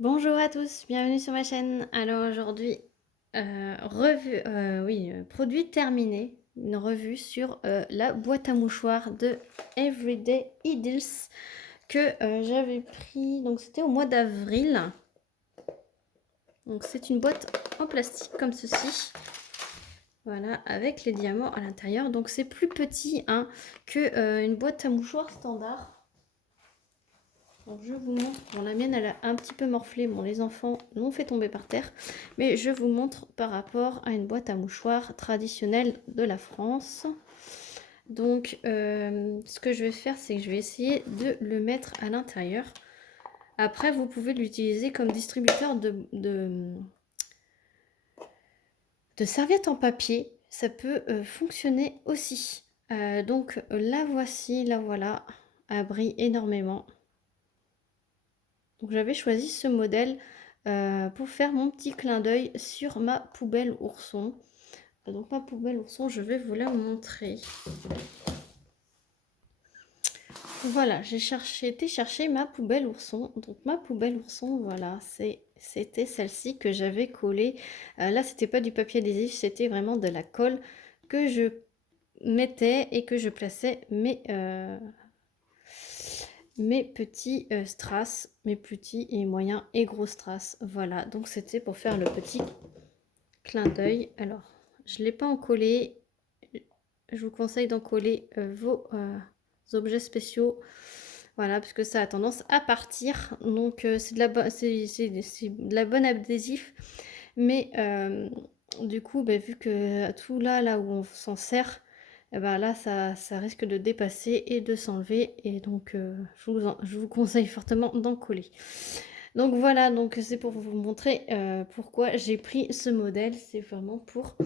Bonjour à tous, bienvenue sur ma chaîne. Alors aujourd'hui, produit terminé, une revue sur la boîte à mouchoirs de Everyday Idols que j'avais pris, donc c'était au mois d'avril. Donc c'est une boîte en plastique comme ceci. Voilà, avec les diamants à l'intérieur. Donc c'est plus petit hein, que une boîte à mouchoirs standard. Donc je vous montre, bon la mienne elle a un petit peu morflé, bon les enfants l'ont fait tomber par terre, mais je vous montre par rapport à une boîte à mouchoirs traditionnelle de la France. Donc ce que je vais faire, c'est que je vais essayer de le mettre à l'intérieur. Après vous pouvez l'utiliser comme distributeur de serviettes en papier, ça peut fonctionner aussi. Donc la voici, la voilà, elle brille énormément. Donc j'avais choisi ce modèle pour faire mon petit clin d'œil sur ma poubelle ourson. Donc ma poubelle ourson, je vais vous la montrer. Voilà, j'ai été chercher ma poubelle ourson. Donc ma poubelle ourson, voilà, c'était celle-ci que j'avais collée. Là, c'était pas du papier adhésif, c'était vraiment de la colle que je mettais et que je plaçais mes petits strass, mes petits et moyens et gros strass. Voilà, donc c'était pour faire le petit clin d'œil. Alors, je ne l'ai pas encollé. Je vous conseille d'encoller vos objets spéciaux. Voilà, parce que ça a tendance à partir. Donc, c'est de la bonne adhésif. Mais du coup, bah, vu que tout là où on s'en sert, eh ben là, ça risque de dépasser et de s'enlever. Et donc, je vous conseille fortement d'en coller. Donc voilà, donc c'est pour vous montrer pourquoi j'ai pris ce modèle. C'est vraiment pour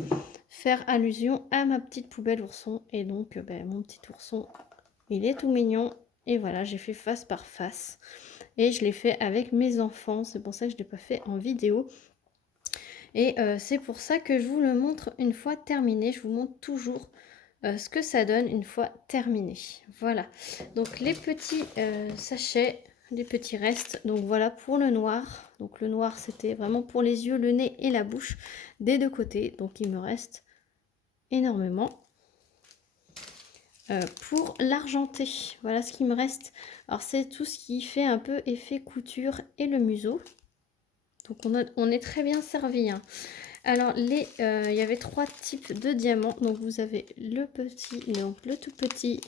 faire allusion à ma petite poubelle ourson. Et donc, ben, mon petit ourson, il est tout mignon. Et voilà, j'ai fait face par face. Et je l'ai fait avec mes enfants. C'est pour ça que je ne l'ai pas fait en vidéo. Et c'est pour ça que je vous le montre une fois terminé. Je vous montre toujours ce que ça donne une fois terminé. Voilà. Donc les petits sachets, les petits restes. Donc voilà pour le noir. Donc le noir, c'était vraiment pour les yeux, le nez et la bouche des deux côtés. Donc il me reste énormément. Pour l'argenté, voilà ce qui me reste. Alors c'est tout ce qui fait un peu effet couture et le museau. Donc on est très bien servi. Hein. Alors il y avait 3 types de diamants. Donc vous avez le petit, donc le tout petit.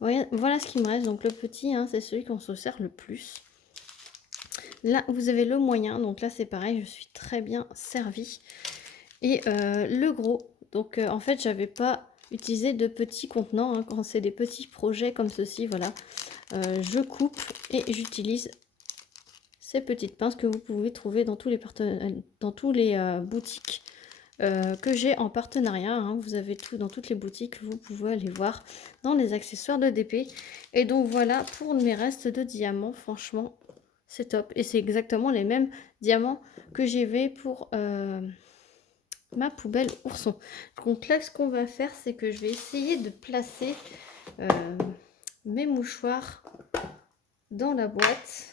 Voilà ce qui me reste. Donc le petit, hein, c'est celui qu'on se sert le plus. Là vous avez le moyen. Donc là c'est pareil, je suis très bien servie. Et le gros. Donc en fait j'avais pas utilisé de petits contenants. Hein, quand c'est des petits projets comme ceci, voilà. Je coupe et j'utilise ces petites pinces que vous pouvez trouver dans tous les, boutiques que j'ai en partenariat. Hein. Vous avez tout dans toutes les boutiques, vous pouvez aller voir dans les accessoires de DP. Et donc voilà pour mes restes de diamants, franchement c'est top. Et c'est exactement les mêmes diamants que j'ai pour ma poubelle ourson. Donc là ce qu'on va faire, c'est que je vais essayer de placer mes mouchoirs dans la boîte.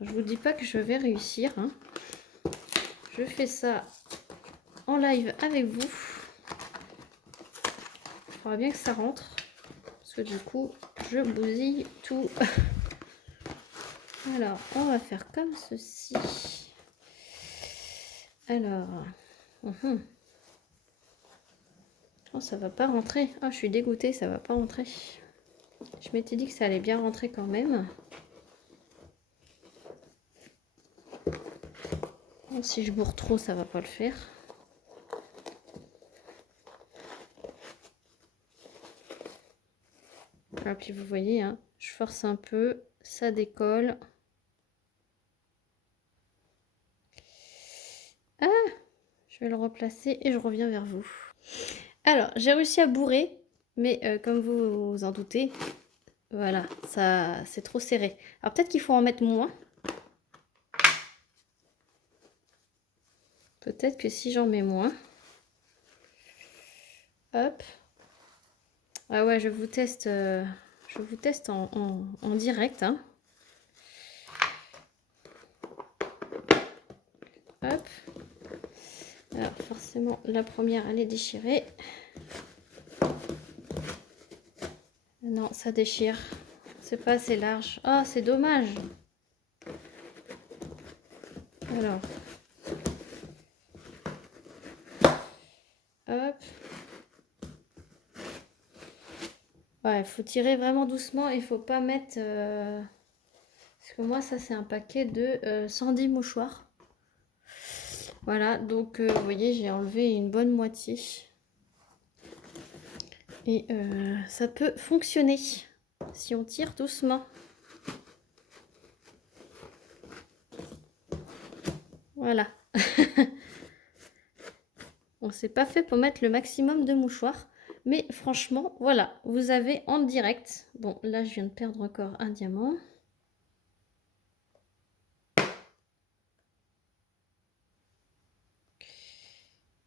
Je vous dis pas que je vais réussir. Hein. Je fais ça en live avec vous. Il faudra bien que ça rentre. Parce que du coup, je bousille tout. Alors, on va faire comme ceci. Alors. Oh, ça va pas rentrer. Oh, je suis dégoûtée, ça va pas rentrer. Je m'étais dit que ça allait bien rentrer quand même. Bon, si je bourre trop, ça va pas le faire. Ah, puis vous voyez, hein, je force un peu, ça décolle. Ah, je vais le replacer et je reviens vers vous. Alors, j'ai réussi à bourrer, mais comme vous vous en doutez, voilà, ça c'est trop serré. Alors peut-être qu'il faut en mettre moins. Peut-être que si j'en mets moins. Hop. Ah ouais, je vous teste en direct. Hein. Hop. Alors forcément, la première, elle est déchirée. Non, ça déchire. C'est pas assez large. Ah, c'est dommage. Alors. Hop. Ouais, il faut tirer vraiment doucement. Il faut pas mettre... Parce que moi, ça, c'est un paquet de 110 mouchoirs. Voilà, donc vous voyez, j'ai enlevé une bonne moitié. Et ça peut fonctionner si on tire doucement. Voilà. On s'est pas fait pour mettre le maximum de mouchoirs. Mais franchement, voilà, vous avez en direct. Bon, là, je viens de perdre encore un diamant.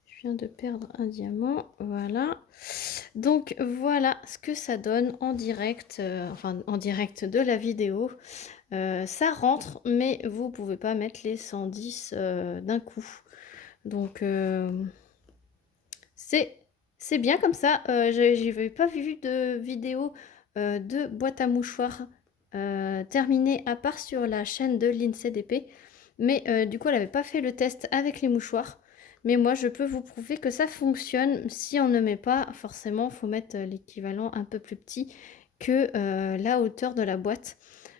Je viens de perdre un diamant, voilà. Donc voilà ce que ça donne en direct, enfin en direct de la vidéo. Ça rentre, mais vous ne pouvez pas mettre les 110 d'un coup. Donc c'est bien comme ça. Je n'avais pas vu de vidéo de boîte à mouchoirs terminée à part sur la chaîne de l'INSEEDP. Mais du coup, elle n'avait pas fait le test avec les mouchoirs. Mais moi, je peux vous prouver que ça fonctionne. Si on ne met pas, forcément, il faut mettre l'équivalent un peu plus petit que la hauteur de la boîte.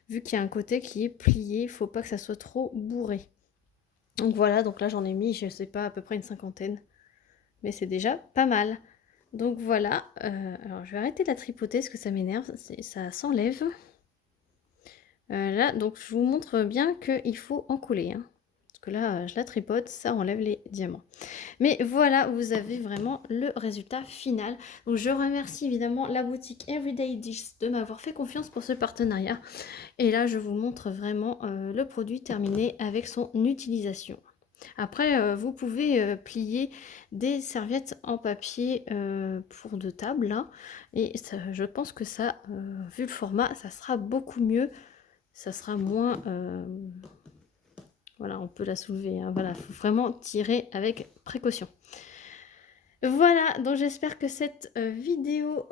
Vu qu'il y a un côté qui est plié, il ne faut pas que ça soit trop bourré. Donc voilà, donc là j'en ai mis, je ne sais pas, à peu près une cinquantaine. Mais c'est déjà pas mal. Donc voilà, alors je vais arrêter de la tripoter parce que ça m'énerve, ça s'enlève. Là, donc je vous montre bien qu'il faut encoller. Hein. Parce que là, je la tripote, ça enlève les diamants. Mais voilà, vous avez vraiment le résultat final. Donc je remercie évidemment la boutique Everyday Dish de m'avoir fait confiance pour ce partenariat. Et là, je vous montre vraiment le produit terminé avec son utilisation. Après, vous pouvez plier des serviettes en papier pour de table. Là, et ça, je pense que ça, vu le format, ça sera beaucoup mieux. Ça sera moins... voilà, on peut la soulever. Hein, voilà, il faut vraiment tirer avec précaution. Voilà, donc j'espère que cette vidéo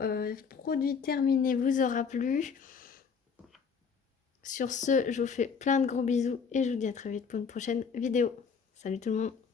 produit terminé vous aura plu. Sur ce, je vous fais plein de gros bisous et je vous dis à très vite pour une prochaine vidéo. Salut tout le monde!